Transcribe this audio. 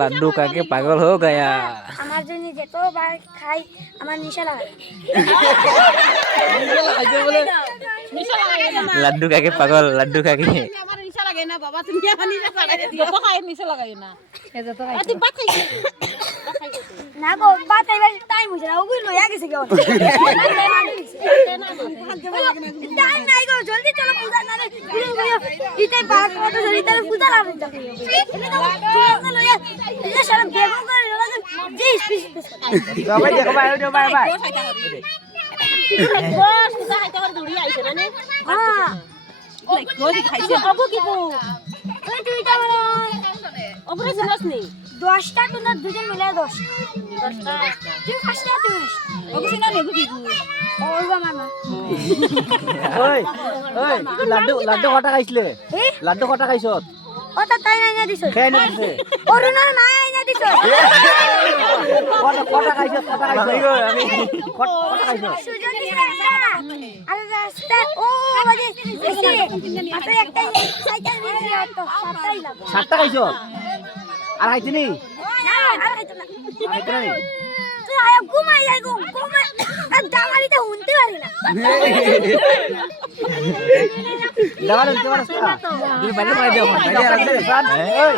लड्डू खा के पागल हो गया। আমার জন্য যেত বার খাই আমার নিশা লাগে लड्डू खा के पागल, लड्डू खा के আমার নিশা লাগে না বাবা, তুমি আমার নিশা লাগাই দিও। যত খাই নিশা লাগাই না। এ যত খাই। তুই ভাত খাইছিস? ভাত খাইছিস? না গো বাত আইবার টাইম হইছে না ওগুলো লইয়া গেছে কেউ টাইম নাই গো জলদি চলো পূজা না ইতে পাক মতো জলদি পূজা লাগবে তো লইয়া এটা সারা বেগম করে যে স্পিস भाई देखो भाई भाई भाई বস পূজা খাইতে করে দৌড়ি আইছে না নে? হ্যাঁ গদি খাইছে। অবু কি বউ? ওই দুইটা বলো অপরে জানাস নি? 10টা তোমরা দুজন মিলে 10 10টা। তুমি ফার্স্টে তুমি অবু সিনা নেবু কি বউ? ওই মামা ओए ओए लड्डू लड्डू কটা খাইছলে এই लड्डू কটা খাইছত ও তা তাই না দিছো খেয়ে না দিছে অরুণার মা আইনা দিছো কটা কটা খাইছত কটা খাইছত আমি কটা খাইছত সুজন দিছে আরে রাস্তা ও বাজে এসে আপনি একটা সাইকেল নিয়ে তো সাতটাই লাগবে সাতটা খাইছত আর খাইছিনি না আর খাইতো না খাইতে নাই তুই আয়া ঘুমাই যাই গো ঘুমাই আর দামারিতে হুনতে পারি না দাঁড়ান তোমার রাস্তা তুমি বাইরে মাই দাও বাইরে রাখলে সান ওই